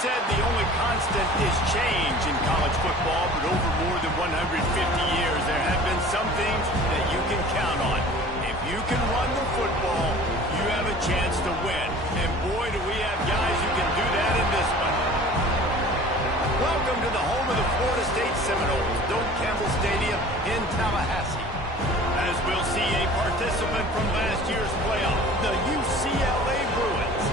said the only constant is change in college football, but over more than 150 years, there have been some things that you can count on. If you can run the football, you have a chance to win. And boy, do we have guys who can do that in this one. Welcome to the home of the Florida State Seminoles, Doak Campbell Stadium in Tallahassee. As we'll see a participant from last year's playoff, the UCLA Bruins,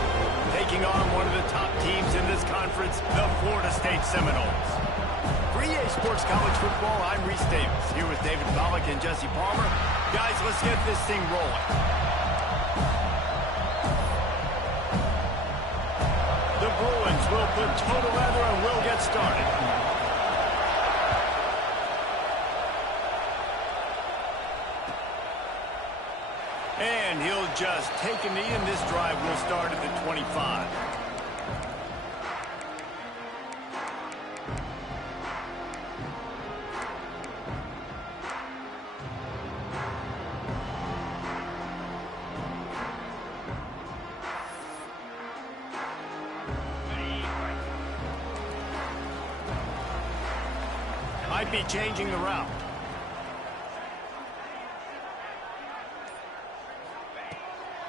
taking on one of the top teams in this conference, the Florida State Seminoles. For EA Sports College Football, I'm Reese Davis, here with David Pollack and Jesse Palmer. Guys, let's get this thing rolling. The Bruins will put toe to leather and we'll get started. And he'll just take a knee, and this drive will start at the 25. Might be changing the route.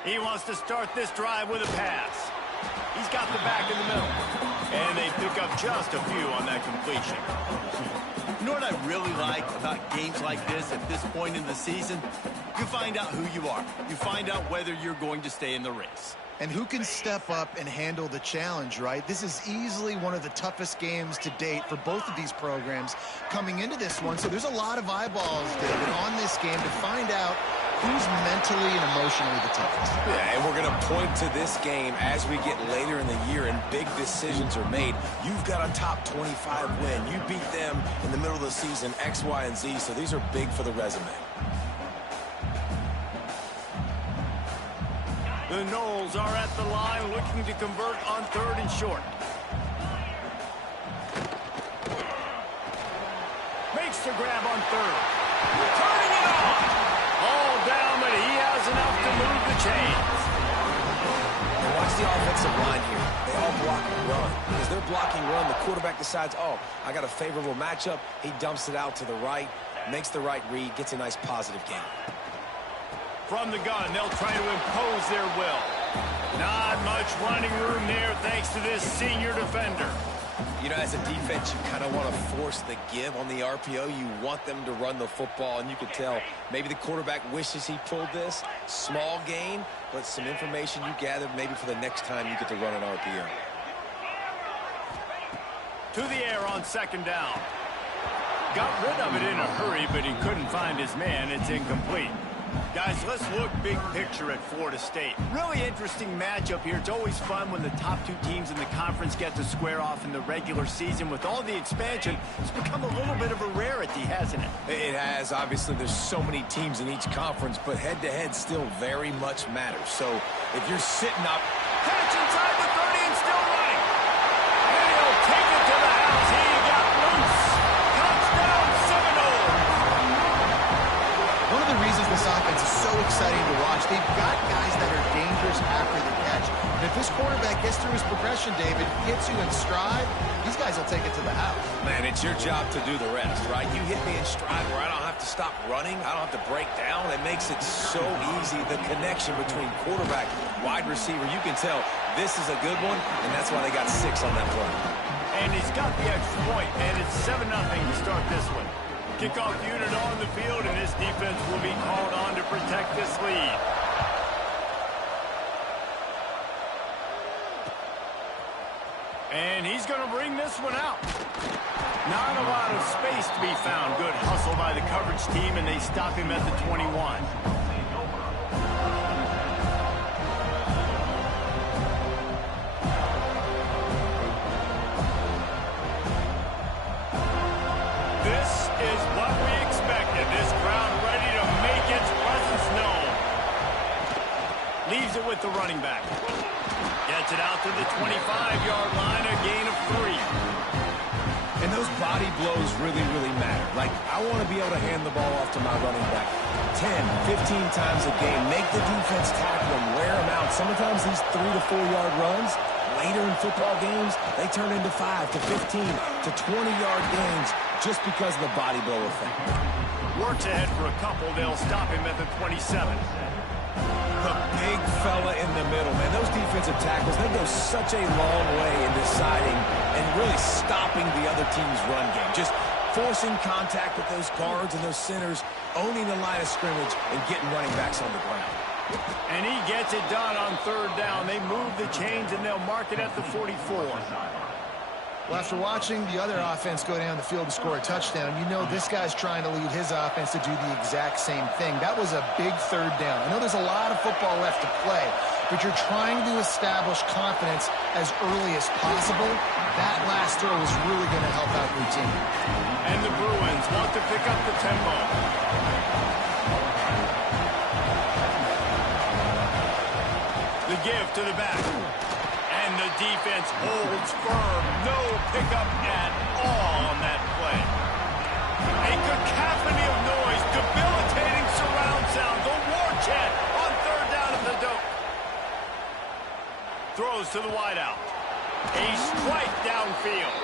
He wants to start this drive with a pass. He's got the back in the middle. And they pick up just a few on that completion. You know what I really like about games like this at this point in the season? You find out who you are. You find out whether you're going to stay in the race. And who can step up and handle the challenge, right? This is easily one of the toughest games to date for both of these programs coming into this one. So there's a lot of eyeballs, David, on this game to find out who's mentally and emotionally the toughest. Yeah, and we're going to point to this game as we get later in the year and big decisions are made. You've got a top 25 win. You beat them in the middle of the season, X, Y, and Z, so these are big for the resume. The Noles are at the line looking to convert on 3rd and short. Makes the grab on 3rd. Turning it on. All down, but he has enough to move the chains. And watch the offensive line here. They all block run. As they're blocking run, the quarterback decides, oh, I got a favorable matchup. He dumps it out to the right, makes the right read, gets a nice positive gain. From the gun, they'll try to impose their will. Not much running room there thanks to this senior defender. You know, as a defense, you kind of want to force the give on the RPO. You want them to run the football, and you could tell maybe the quarterback wishes he pulled this. Small gain, but some information you gathered maybe for the next time you get to run an RPO. To the air on 2nd down. Got rid of it in a hurry, but he couldn't find his man. It's incomplete. Guys, let's look big picture at Florida State. Really interesting matchup here. It's always fun when the top two teams in the conference get to square off in the regular season. With all the expansion, it's become a little bit of a rarity, hasn't it? It has. Obviously, there's so many teams in each conference, but head-to-head still very much matters. So if you're sitting up, catch inside the 30 and still running. And he'll take it to the house. He got loose. Touchdown, Seminoles. One of the reasons this offense is so exciting to watch, they've got guys that are dangerous after the catch. And if this quarterback gets through his progression, David, hits you in stride, these guys will take it to the house. Man, it's your job to do the rest, right? You hit me in stride where I don't have to stop running. I don't have to break down. It makes it so easy. The connection between quarterback, wide receiver, you can tell this is a good one, and that's why they got 6 on that play. And he's got the extra point, and it's 7-0 to start this one. Kickoff unit on the field, and this defense will be called on to protect this lead. And he's going to bring this one out. Not a lot of space to be found. Good hustle by the coverage team, and they stop him at the 21. This is what we expected. This crowd ready to make its presence known. Leaves it with the running back. Gets it out to the 25-yard line, a gain of 3. And those body blows really, really matter. Like, I want to be able to hand the ball off to my running back 10, 15 times a game. Make the defense tackle them, wear them out. Sometimes these 3 to 4 yard runs, later in football games, they turn into 5 to 15 to 20-yard gains just because of the body blow effect. Works ahead for a couple. They'll stop him at the 27. The big fella in the middle, man. Those defensive tackles, they go such a long way in deciding and really stopping the other team's run game. Just forcing contact with those guards and those centers, owning the line of scrimmage, and getting running backs on the ground. And he gets it done on third down. They move the chains, and they'll mark it at the 44. Well, after watching the other offense go down the field to score a touchdown, you know this guy's trying to lead his offense to do the exact same thing. That was a big third down. I know there's a lot of football left to play, but you're trying to establish confidence as early as possible. That last throw is really going to help out your team. And the Bruins want to pick up the tempo. The give to the back. And the defense holds firm. No pickup at all on that play. A cacophony of noise, debilitating surround sound. The war chant on third down at the dope. Throws to the wideout. A strike downfield.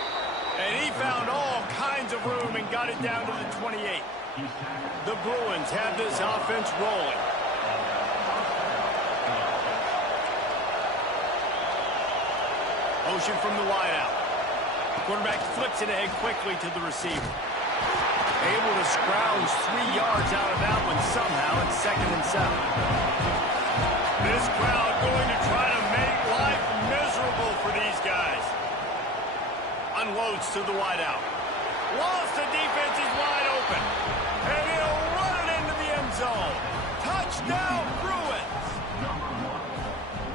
And he found all kinds of room and got it down to the 28. The Bruins have this offense rolling. Motion from the wideout. Quarterback flips it ahead quickly to the receiver. Able to scrounge 3 yards out of that one somehow. It's 2nd and 7. This crowd going to try to make life miserable for these guys. Unloads to the wideout. Lost the defense is wide open. And he'll run it into the end zone. Touchdown, Bruins!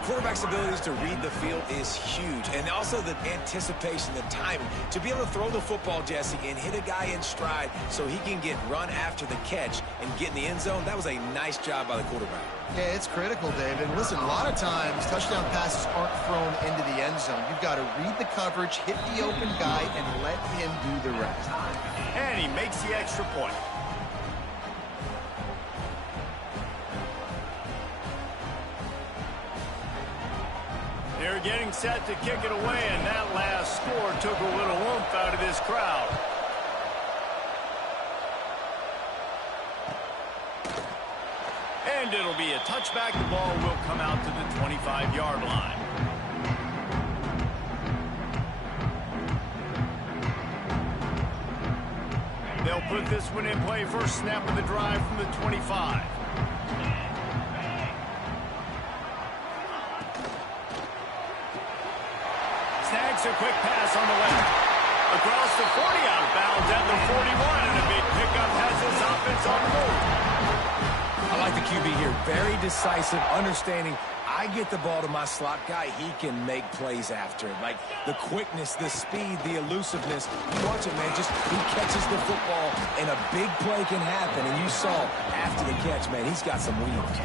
Quarterback's abilities to read the field is huge, and also the anticipation, the timing. To be able to throw the football, Jesse, and hit a guy in stride so he can get run after the catch and get in the end zone, that was a nice job by the quarterback. Yeah, it's critical, David. Listen, a lot of times touchdown passes aren't thrown into the end zone. You've got to read the coverage, hit the open guy, and let him do the rest. And he makes the extra point. They're getting set to kick it away, and that last score took a little oomph out of this crowd. And it'll be a touchback. The ball will come out to the 25-yard line. They'll put this one in play. First snap of the drive from the 25. Snags a quick pass on the left. Across the 40, out of bounds at the 41, and a big pickup has this offense on the move. I like the QB here. Very decisive, understanding I get the ball to my slot guy, he can make plays after it. Like the quickness, the speed, the elusiveness. You watch it, man. Just he catches the football, and a big play can happen. And you saw after the catch, man, he's got some wheels.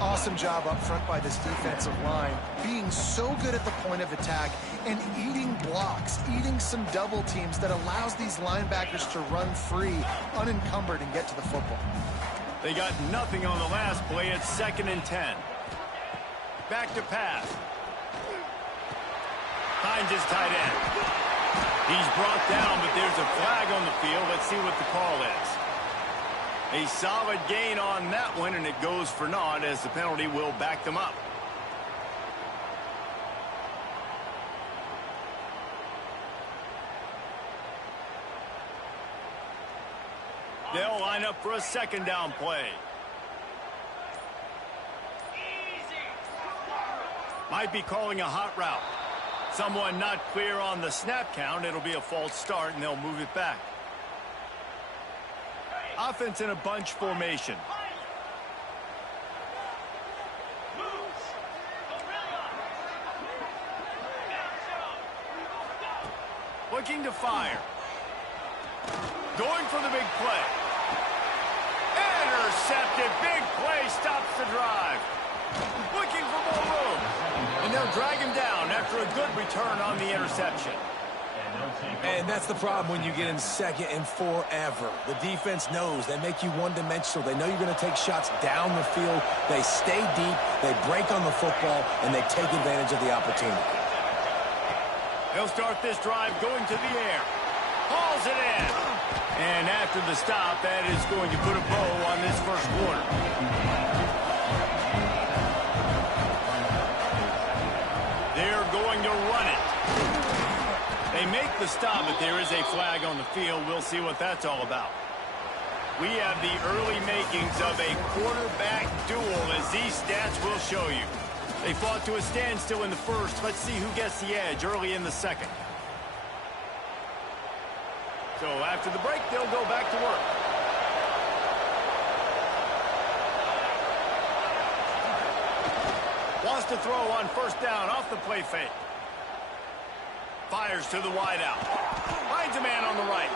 Awesome job up front by this defensive line, being so good at the point of attack and eating blocks, eating some double teams that allows these linebackers to run free, unencumbered, and get to the football. They got nothing on the last play. It's 2nd and 10. Back to pass. Finds his tight end. He's brought down, but there's a flag on the field. Let's see what the call is. A solid gain on that one, and it goes for naught as the penalty will back them up. They'll line up for a 2nd down play. Might be calling a hot route. Someone not clear on the snap count. It'll be a false start, and they'll move it back. Offense in a bunch formation. Looking to fire. Going for the big play. Intercepted. Big play stops the drive. Looking for more room. And they'll drag him down after a good return on the interception. And that's the problem when you get in 2nd and forever. The defense knows. They make you one-dimensional. They know you're going to take shots down the field. They stay deep. They break on the football, and they take advantage of the opportunity. He'll start this drive going to the air. Hauls it in. And after the stop, that is going to put a bow on this first quarter. They're going to run it. They make the stop, but there is a flag on the field. We'll see what that's all about. We have the early makings of a quarterback duel, as these stats will show you. They fought to a standstill in the first. Let's see who gets the edge early in the second. So after the break, they'll go back to work. Wants to throw on first down off the play fake. Fires to the wideout. Finds a man on the right.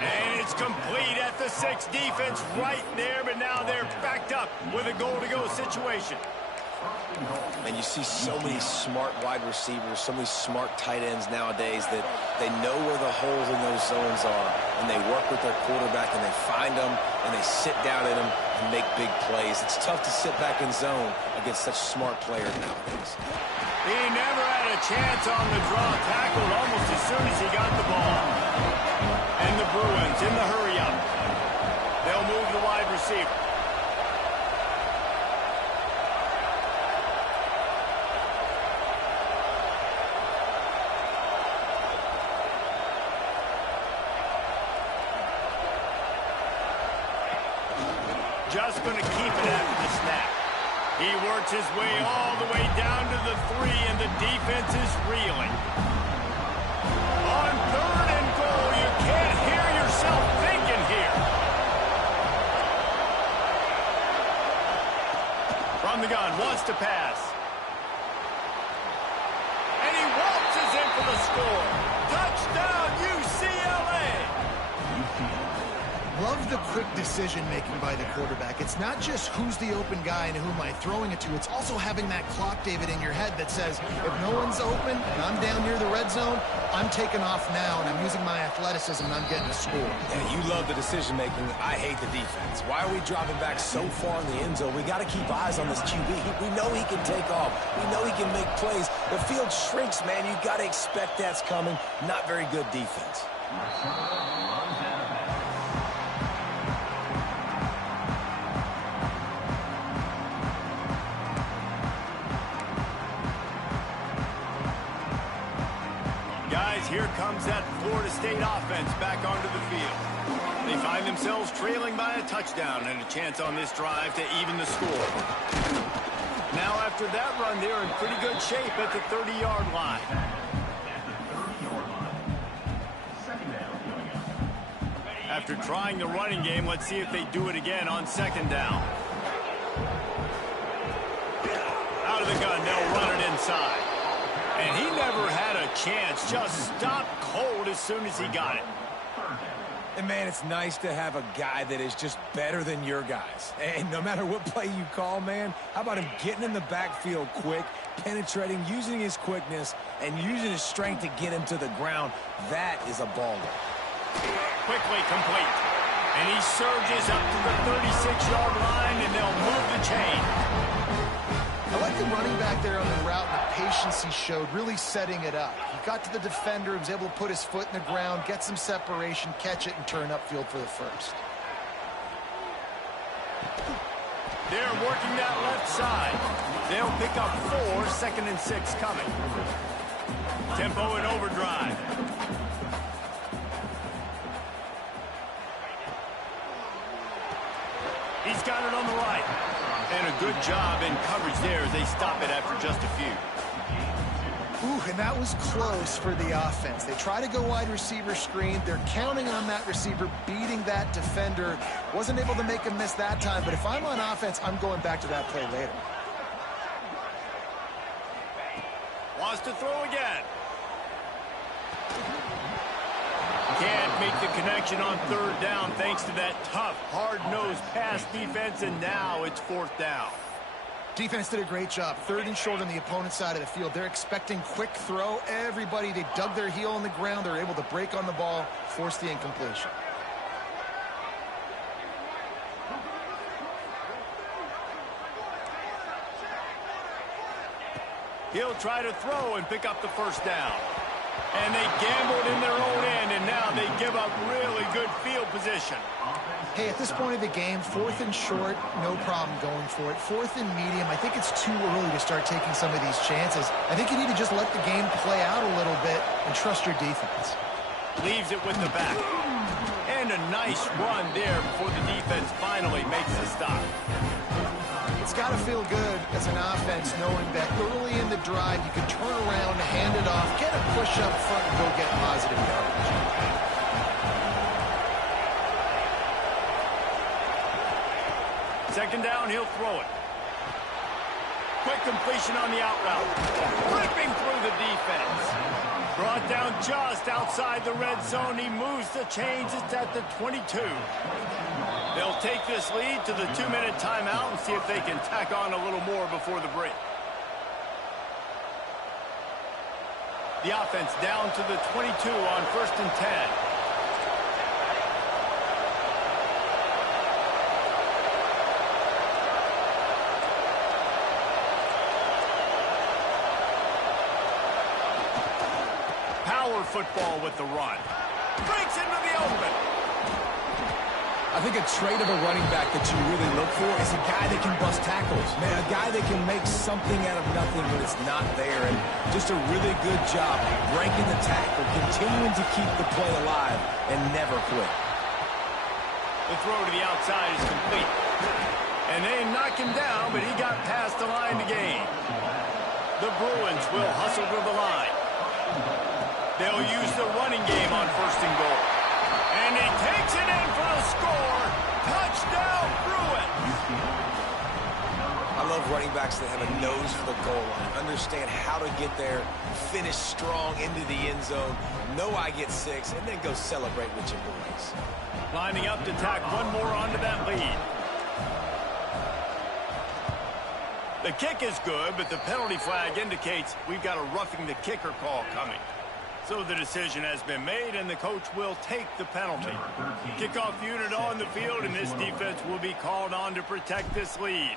And it's complete at the 6. Defense right there, but now they're backed up with a goal-to-go situation. And you see so many smart wide receivers, so many smart tight ends nowadays that they know where the holes in those zones are, and they work with their quarterback, and they find them, and they sit down in them and make big plays. It's tough to sit back in zone against such smart players nowadays. He never had a chance on the draw, tackled almost as soon as he got the ball. And the Bruins in the hurry-up. They'll move the wide receiver. Just going to keep it after the snap. He works his way all the way down to the 3, and the defense is reeling. On 3rd and goal, you can't hear yourself thinking here. From the gun, wants to pass. And he waltzes in for the score. Touchdown, UCLA! Love the quick decision-making by the quarterback. It's not just who's the open guy and who am I throwing it to. It's also having that clock, David, in your head that says, if no one's open and I'm down near the red zone, I'm taking off now, and I'm using my athleticism, and I'm getting a score. Yeah, you love the decision-making. I hate the defense. Why are we dropping back so far in the end zone? We got to keep eyes on this QB. We know he can take off. We know he can make plays. The field shrinks, man. You got to expect that's coming. Not very good defense. Here comes that Florida State offense back onto the field. They find themselves trailing by a touchdown and a chance on this drive to even the score. Now after that run, they're in pretty good shape at the 30-yard line. After trying the running game, let's see if they do it again on 2nd down. Out of the gun, they'll run it inside. And he never had a chance, just stopped cold as soon as he got it. And, man, it's nice to have a guy that is just better than your guys. And no matter what play you call, man, how about him getting in the backfield quick, penetrating, using his quickness, and using his strength to get him to the ground. That is a baller. Quickly complete. And he surges up to the 36-yard line, and they'll move the chain. I like the running back there on the route, and the patience he showed, really setting it up. He got to the defender, he was able to put his foot in the ground, get some separation, catch it, and turn upfield for the first. They're working that left side. They'll pick up 4, 2nd and 6 coming. Tempo and overdrive. He's got it on the right. And a good job in coverage there as they stop it after just a few. Ooh, and that was close for the offense. They try to go wide receiver screen. They're counting on that receiver beating that defender. Wasn't able to make him miss that time, but if I'm on offense, I'm going back to that play later. Wants to throw again. Can't make the connection on 3rd down thanks to that tough, hard-nosed pass defense, and now it's 4th down. Defense did a great job. 3rd and short on the opponent's side of the field. They're expecting quick throw. Everybody, they dug their heel in the ground. They're able to break on the ball, force the incompletion. He'll try to throw and pick up the 1st down. And they gambled in their own end, and now they give up really good field position. Hey, at this point of the game, 4th and short, no problem going for it. 4th and medium, I think it's too early to start taking some of these chances. I think you need to just let the game play out a little bit and trust your defense. Leaves it with the back. And a nice run there before the defense finally makes the stop. It's got to feel good as an offense knowing that early in the drive you can turn around, hand it off, get a push up front, and go get positive yardage. Second down, he'll throw it. Quick completion on the out route. Ripping through the defense. Brought down just outside the red zone. He moves the chains. It's at the 22. They'll take this lead to the 2-minute timeout and see if they can tack on a little more before the break. The offense down to the 22 on 1st and 10. Power football with the run. Breaks into the open. I think a trait of a running back that you really look for is a guy that can bust tackles. Man, a guy that can make something out of nothing when it's not there. And just a really good job breaking the tackle, continuing to keep the play alive, and never quit. The throw to the outside is complete. And they knock him down, but he got past the line to gain. The Bruins will hustle to the line. They'll use the running game on 1st and goal. And he takes it in for the score. Touchdown, Bruins. I love running backs that have a nose for the goal line, understand how to get there, finish strong into the end zone, know I get 6, and then go celebrate with your boys. Lining up to tack one more onto that lead. The kick is good, but the penalty flag indicates we've got a roughing the kicker call coming. So the decision has been made, and the coach will take the penalty. Kickoff unit on the field, and this defense will be called on to protect this lead.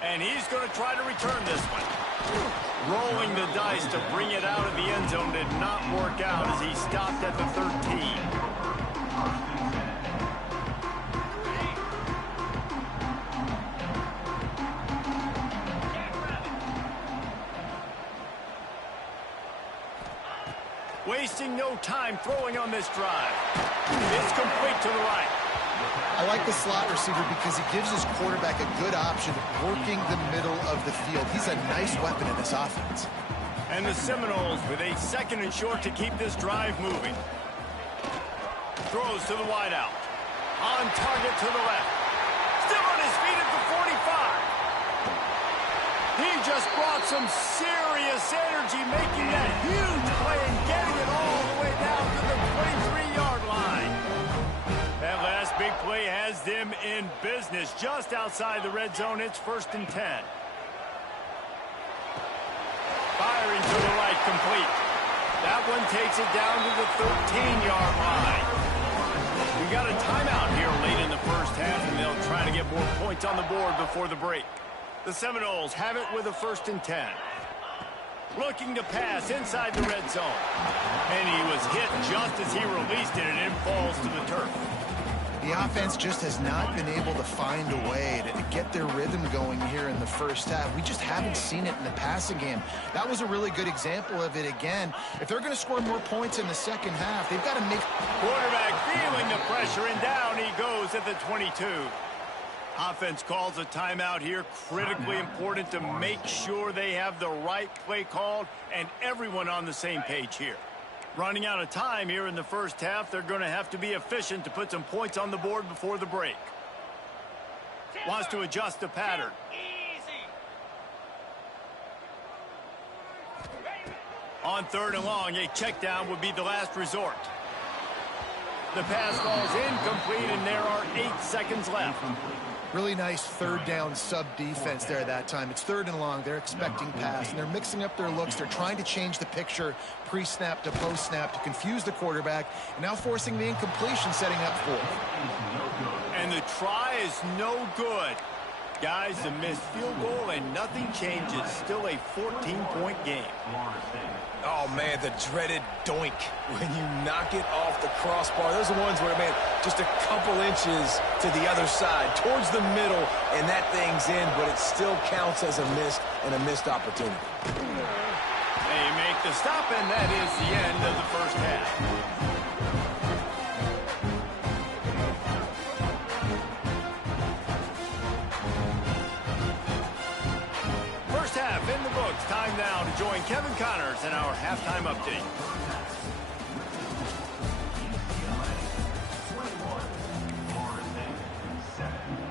And he's going to try to return this one. Rolling the dice to bring it out of the end zone did not work out as he stopped at the 13. Wasting no time throwing on this drive. It's complete to the right. I like the slot receiver because he gives his quarterback a good option working the middle of the field. He's a nice weapon in this offense. And the Seminoles with a 2nd and short to keep this drive moving. Throws to the wideout. On target to the left. Still on his feet at the 45. He just brought some serious energy making that huge play and getting it all the way down to the 23-yard line. That last big play has them in business just outside the red zone. It's 1st and 10. Firing to the right, complete. That one takes it down to the 13-yard line. We got a timeout here late in the first half, and they'll try to get more points on the board before the break. The Seminoles have it with a 1st and 10. Looking to pass inside the red zone. And he was hit just as he released it, and it falls to the turf. The offense just has not been able to find a way to get their rhythm going here in the first half. We just haven't seen it in the passing game. That was a really good example of it again. If they're going to score more points in the second half, they've got to make... Quarterback feeling the pressure, and down he goes at the 22. Offense calls a timeout here. Critically important to make sure they have the right play called and everyone on the same page here. Running out of time here in the first half. They're going to have to be efficient to put some points on the board before the break. Wants to adjust the pattern. On 3rd and long, a check down would be the last resort. The pass falls incomplete, and there are 8 seconds left. Really nice 3rd down sub defense there that time. It's 3rd and long. They're expecting pass, and they're mixing up their looks. They're trying to change the picture pre-snap to post-snap to confuse the quarterback, and now forcing the incompletion, setting up 4th. And the try is no good. Guys, a missed field goal and nothing changes. Still a 14-point game. Oh, man, the dreaded doink when you knock it off the crossbar. Those are ones where, man, just a couple inches to the other side, towards the middle, and that thing's in, but it still counts as a missed opportunity. They make the stop, and that is the end of the first half. In the books. Time now to join Kevin Connors in our halftime update.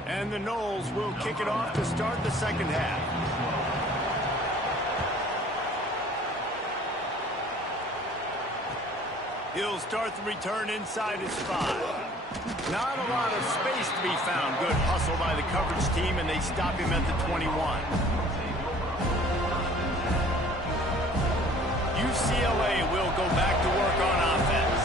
And the Noles will kick it off to start the second half. He'll start the return inside his 5. Not a lot of space to be found. Good hustle by the coverage team, and they stop him at the 21. UCLA will go back to work on offense.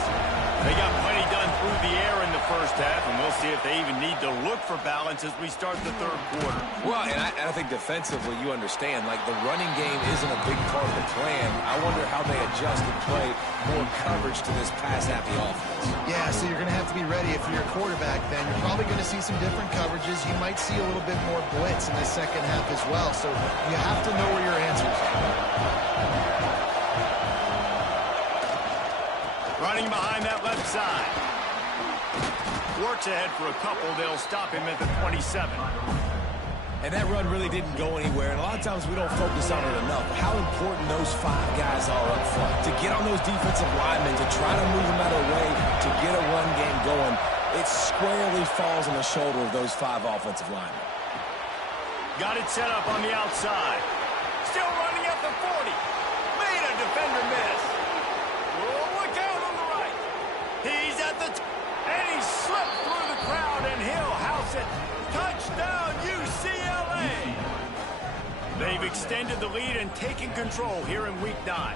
They got plenty done through the air in the first half, and we'll see if they even need to look for balance as we start the third quarter. Well, and I think defensively you understand, like the running game isn't a big part of the plan. I wonder how they adjust and play more coverage to this pass-happy offense. Yeah, so you're going to have to be ready if you're a quarterback then. You're probably going to see some different coverages. You might see a little bit more blitz in the second half as well, so you have to know where your answers are. Running behind that left side. Works ahead for a couple. They'll stop him at the 27. And that run really didn't go anywhere. And a lot of times we don't focus on it enough. How important those 5 guys are up front. To get on those defensive linemen, to try to move them out of the way, to get a run game going, it squarely falls on the shoulder of those 5 offensive linemen. Got it set up on the outside. Still running at the 40. Made a defender miss. Look out on the right. He's at the and he slipped through the crowd, and he'll house it. Touchdown, UCLA. They've extended the lead and taken control here in Week 9.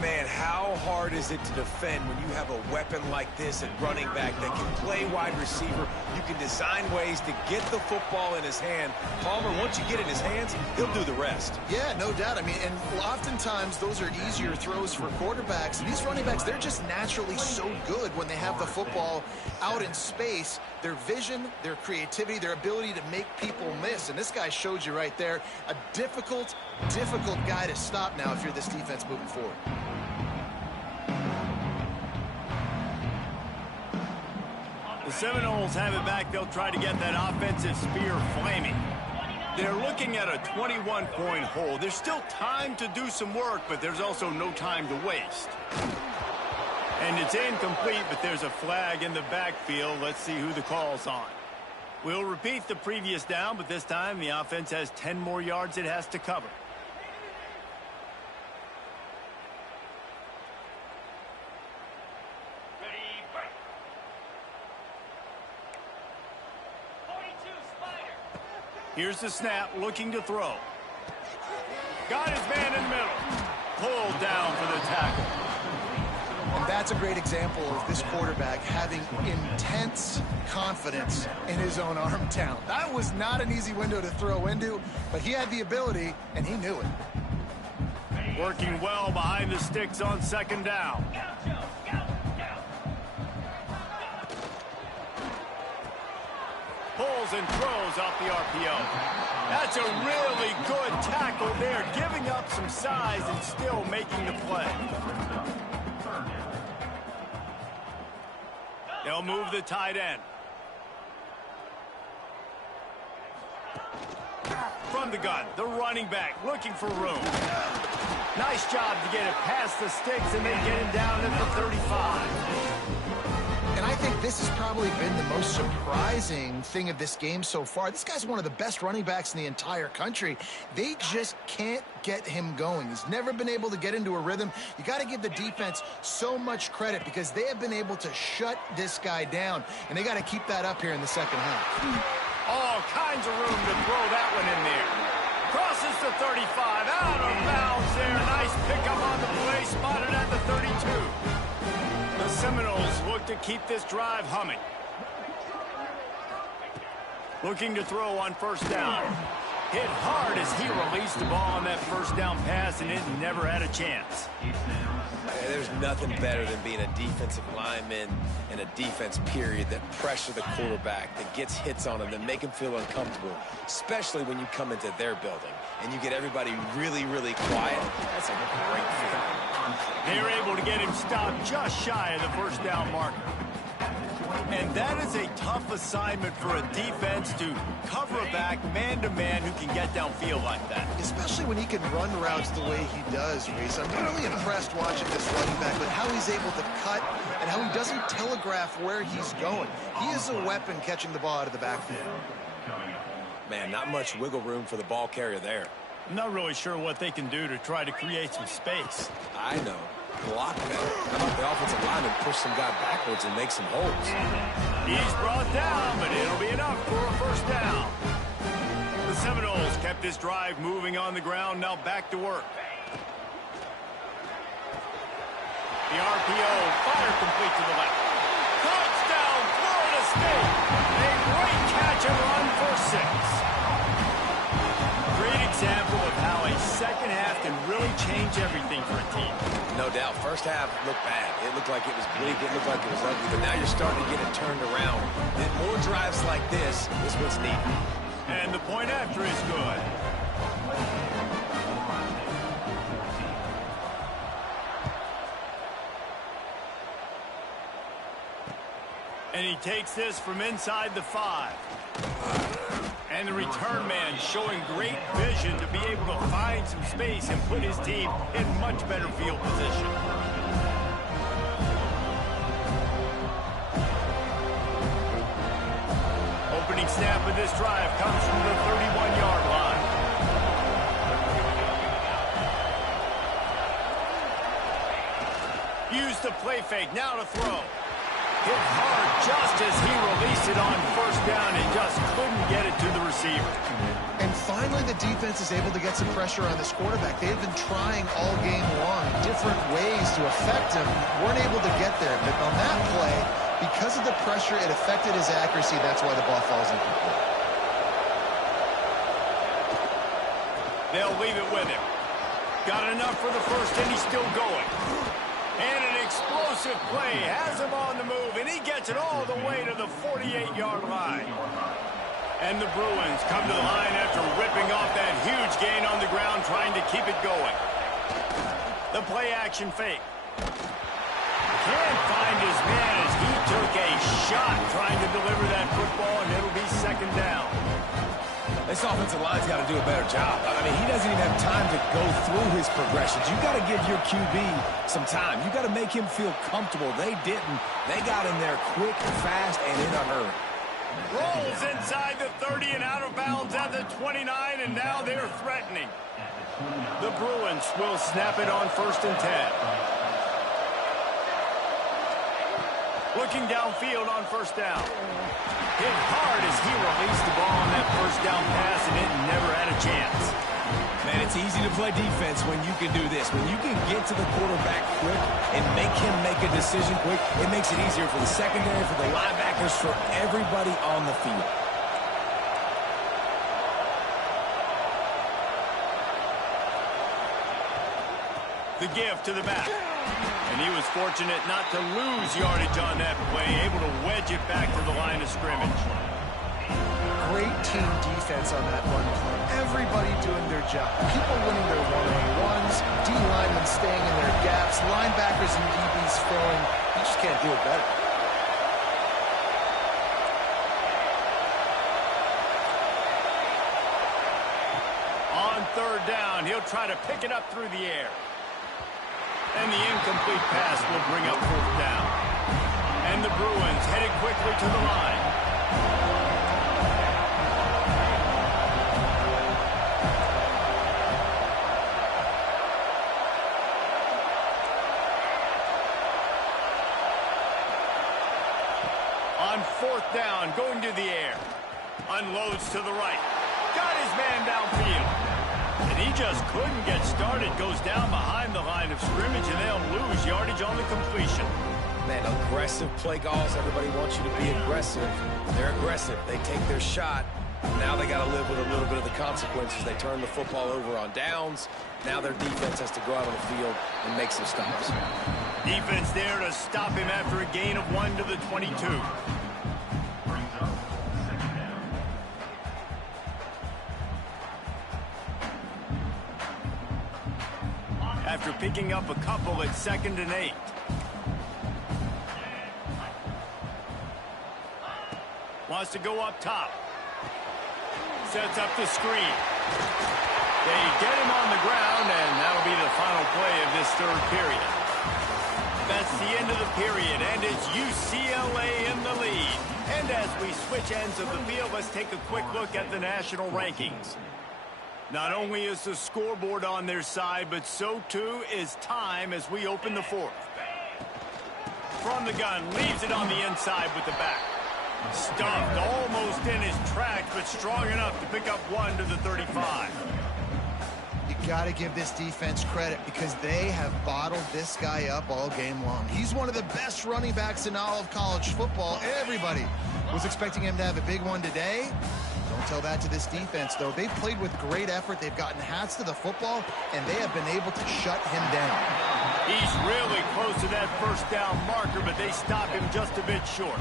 Man, how hard is it to defend when you have a weapon like this at running back that can play wide receiver? You can design ways to get the football in his hand. Palmer, once you get it in his hands, he'll do the rest. Yeah, no doubt. I mean, and oftentimes those are easier throws for quarterbacks. And these running backs, they're just naturally so good when they have the football out in space. Their vision, their creativity, their ability to make people miss. And this guy showed you right there, a difficult guy to stop now if you're this defense moving forward. The Seminoles have it back. They'll try to get that offensive spear flaming. They're looking at a 21-point hole. There's still time to do some work, but there's also no time to waste. And it's incomplete, but there's a flag in the backfield. Let's see who the call's on. We'll repeat the previous down, but this time the offense has 10 more yards it has to cover. Here's the snap, looking to throw. Got his man in the middle. Pulled down for the tackle. And that's a great example of this quarterback having intense confidence in his own arm talent. That was not an easy window to throw into, but he had the ability, and he knew it. Working well behind the sticks on second down. Pulls and throws off the RPO. That's a really good tackle there, giving up some size and still making the play. They'll move the tight end. From the gun, the running back looking for room. Nice job to get it past the sticks and then get him down at the 35. And I think this has probably been the most surprising thing of this game so far. This guy's one of the best running backs in the entire country. They just can't get him going. He's never been able to get into a rhythm. You got to give the defense so much credit because they have been able to shut this guy down. And they got to keep that up here in the second half. All kinds of room to throw that one in there. Crosses the 35, out of bounds there. Nice pickup on the play, spotted at the 32. The Seminoles look to keep this drive humming. Looking to throw on first down. Hit hard as he released the ball on that first down pass, and it never had a chance. There's nothing better than being a defensive lineman and a defense period that pressure the quarterback, that gets hits on him, that make him feel uncomfortable, especially when you come into their building and you get everybody really, really quiet. That's a great feeling. They're able to get him stopped just shy of the first down marker. And that is a tough assignment for a defense to cover a back man-to-man who can get downfield like that. Especially when he can run routes the way he does, Reese. I'm really impressed watching this running back with how he's able to cut and how he doesn't telegraph where he's going. He is a weapon catching the ball out of the backfield. Man, not much wiggle room for the ball carrier there. I'm not really sure what they can do to try to create some space. I know. Block better. How about the offensive lineman push some guy backwards and make some holes? He's brought down, but it'll be enough for a first down. The Seminoles kept this drive moving on the ground, now back to work. The RPO, fire complete to the left. Touchdown, Florida State. A great catch and run for 6. Great example of how a second half can really change everything for a team. No doubt. First half looked bad. It looked like it was bleak. It looked like it was ugly. But now you're starting to get it turned around. And more drives like this is what's needed. And the point after is good. And he takes this from inside the 5. And the return man showing great vision to be able to find some space and put his team in much better field position. Opening snap of this drive comes from the 31-yard line. Use the play fake, now to throw. Hit hard just as he released it on first down and just couldn't get it to the receiver. And finally, the defense is able to get some pressure on this quarterback. They've been trying all game long different ways to affect him. Weren't able to get there. But on that play, because of the pressure, it affected his accuracy. That's why the ball falls incomplete. They'll leave it with him. Got enough for the first, and he's still going. And an explosive play has him on the move, and he gets it all the way to the 48-yard line. And the Bruins come to the line after ripping off that huge gain on the ground, trying to keep it going. The play-action fake. Can't find his man as he took a shot trying to deliver that football, and it'll be second down. This offensive line's got to do a better job. I mean, he doesn't even have time to go through his progressions. You got to give your QB some time. You got to make him feel comfortable. They didn't. They got in there quick, fast, and in a hurry. Rolls inside the 30 and out of bounds at the 29, and now they're threatening. The Bruins will snap it on first and 10. Looking downfield on first down. Hit hard as he released the ball on that first down pass, and it never had a chance. Man, it's easy to play defense when you can do this. When you can get to the quarterback quick and make him make a decision quick, it makes it easier for the secondary, for the linebackers, for everybody on the field. The give to the back. And he was fortunate not to lose yardage on that play, able to wedge it back to the line of scrimmage. Great team defense on that run play. Everybody doing their job. People winning their one-on-ones, D-linemen staying in their gaps, linebackers and DBs filling. You just can't do it better. On third down, he'll try to pick it up through the air. And the incomplete pass will bring up fourth down. And the Bruins headed quickly to the line. On fourth down, going to the air. Unloads to the right. Got his man downfield. And he just couldn't get started. Goes down behind the line of scrimmage, and they'll lose yardage on the completion. Man, aggressive play calls. Everybody wants you to be aggressive. They're aggressive. They take their shot. Now they got to live with a little bit of the consequences. They turn the football over on downs. Now their defense has to go out on the field and make some stops. Defense there to stop him after a gain of 1 to the 22. After picking up a couple at 2nd and 8. Wants to go up top. Sets up the screen. They get him on the ground, and that'll be the final play of this 3rd period. That's the end of the period, and it's UCLA in the lead. And as we switch ends of the field, let's take a quick look at the national rankings. Not only is the scoreboard on their side, but so too is time as we open the 4th. From the gun, leaves it on the inside with the back. Stuffed almost in his tracks, but strong enough to pick up 1 to the 35. You got to give this defense credit because they have bottled this guy up all game long. He's one of the best running backs in all of college football. Everybody was expecting him to have a big one today. Don't tell that to this defense, though. They've played with great effort. They've gotten hats to the football, and they have been able to shut him down. He's really close to that 1st down marker, but they stop him just a bit short.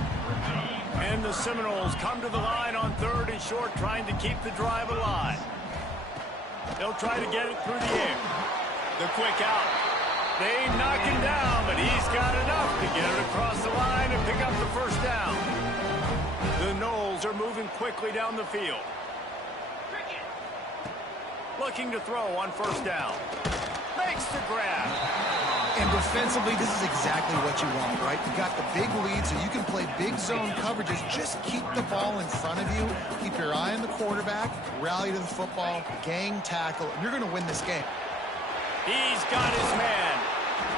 And the Seminoles come to the line on 3rd and short, trying to keep the drive alive. They'll try to get it through the air. The quick out. They knock him down, but he's got enough to get it across the line and pick up the 1st down. The Noles are moving quickly down the field. Looking to throw on 1st down. Makes the grab. And defensively, this is exactly what you want, right? You got the big lead, so you can play big zone coverages. Just keep the ball in front of you. Keep your eye on the quarterback. Rally to the football. Gang tackle. And you're going to win this game. He's got his man.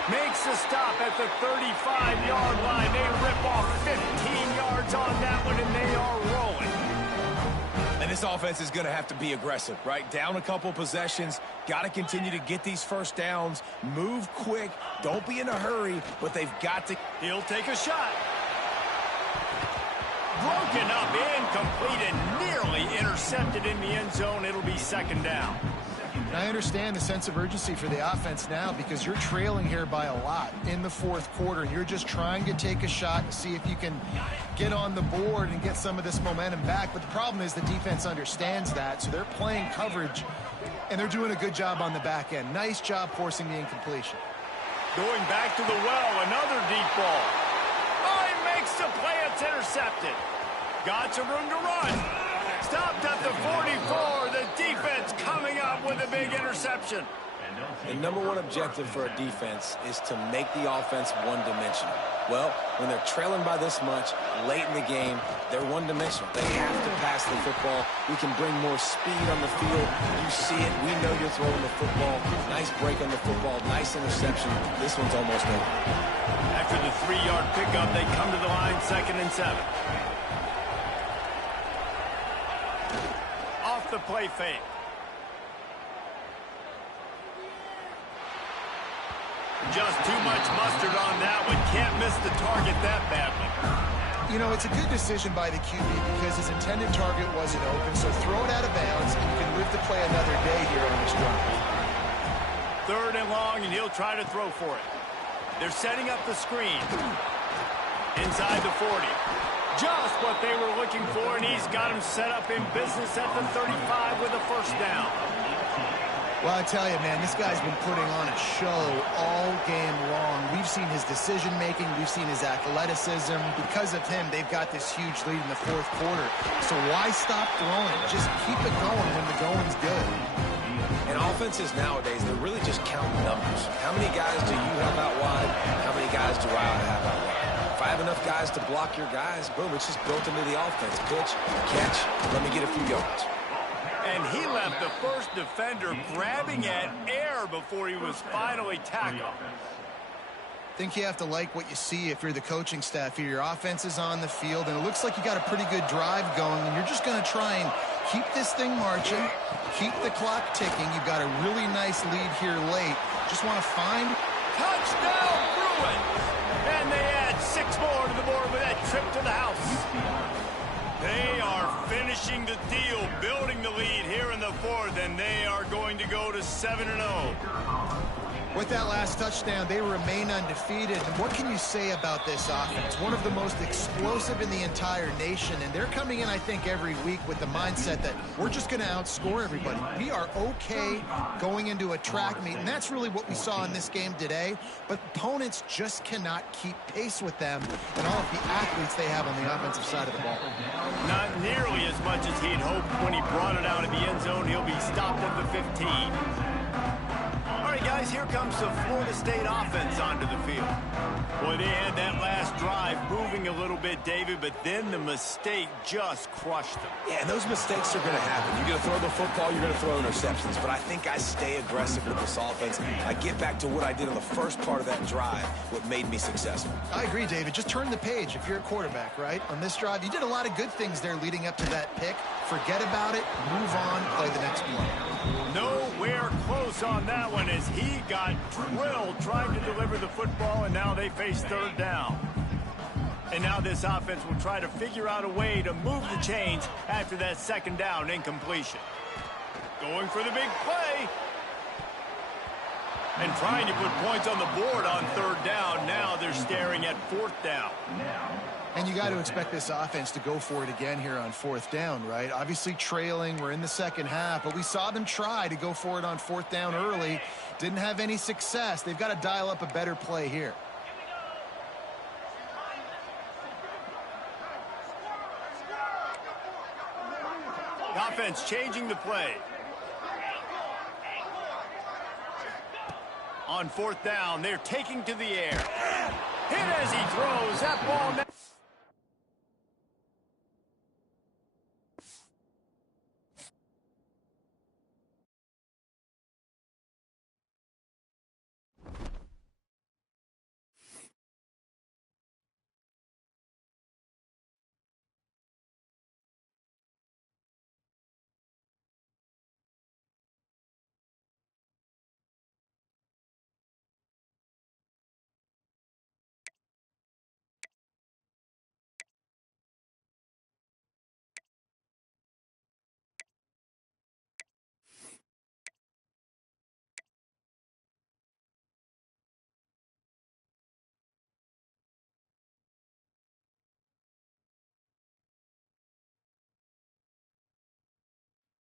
Makes the stop at the 35-yard line. They rip off 15 yards on that one, and they are rolling. And this offense is going to have to be aggressive, right? Down a couple possessions. Got to continue to get these 1st downs. Move quick. Don't be in a hurry, but they've got to. He'll take a shot. Broken up, incomplete, and nearly intercepted in the end zone. It'll be 2nd down. And I understand the sense of urgency for the offense now because you're trailing here by a lot in the 4th quarter. And you're just trying to take a shot to see if you can get on the board and get some of this momentum back. But the problem is the defense understands that, so they're playing coverage, and they're doing a good job on the back end. Nice job forcing the incompletion. Going back to the well, another deep ball. Oh, he makes the play. It's intercepted. Got some room to run. Stopped at the 44. The defense coming up with a big interception. The #1 objective for a defense is to make the offense one-dimensional. Well, when they're trailing by this much late in the game, they're one-dimensional. They have to pass the football. We can bring more speed on the field. You see it. We know you're throwing the football. Nice break on the football. Nice interception. This one's almost over. After the 3-yard pickup, they come to the line 2nd and 7. Off the play fake. Just too much mustard on that one. Can't miss the target that badly. You know, it's a good decision by the QB because his intended target wasn't open, so throw it out of bounds, and you can live to play another day here on this drive. 3rd and long, and he'll try to throw for it. They're setting up the screen. Inside the 40. Just what they were looking for, and he's got him set up in business at the 35 with a 1st down. Well, I tell you, man, this guy's been putting on a show all game long. We've seen his decision-making. We've seen his athleticism. Because of him, they've got this huge lead in the 4th quarter. So why stop throwing? Just keep it going when the going's good. And offenses nowadays, they're really just counting numbers. How many guys do you have out wide? How many guys do I have out wide? If I have enough guys to block your guys, boom, it's just built into the offense. Pitch, catch, let me get a few yards. And he left the first defender grabbing at air before he was finally tackled. I think you have to like what you see if you're the coaching staff here. Your offense is on the field, and it looks like you got a pretty good drive going, and you're just going to try and keep this thing marching, keep the clock ticking. You've got a really nice lead here late. Just want to find Touchdown Bruins! And they add 6 more to the board with that trip to the house. They are finishing the deal, building the lead here in the 4th, and they are going to go to 7-0. With that last touchdown, they remain undefeated. And what can you say about this offense? One of the most explosive in the entire nation, and they're coming in, I think, every week with the mindset that we're just going to outscore everybody. We are okay going into a track meet, and that's really what we saw in this game today. But opponents just cannot keep pace with them and all of the athletes they have on the offensive side of the ball. Not nearly as much as he'd hoped when he brought it out of the end zone. He'll be stopped at the 15. All right, guys, here comes the Florida State offense onto the field. Boy, they had that last drive moving a little bit, David, but then the mistake just crushed them. Yeah, and those mistakes are going to happen. You're going to throw the football, you're going to throw interceptions. But I think I stay aggressive with this offense. I get back to what I did on the first part of that drive, what made me successful. I agree, David. Just turn the page if you're a quarterback, right? On this drive, you did a lot of good things there leading up to that pick. Forget about it, move on, play the next play. Nowhere close on that one as he got drilled trying to deliver the football, and now they face 3rd down. And now this offense will try to figure out a way to move the chains after that 2nd down incompletion. Going for the big play. And trying to put points on the board on 3rd down. Now they're staring at 4th down. And you got to expect this offense to go for it again here on 4th down, right? Obviously trailing, we're in the 2nd half, but we saw them try to go for it on 4th down early. Didn't have any success. They've got to dial up a better play here. The offense changing the play. On 4th down, they're taking to the air. Hit as he throws. That ball now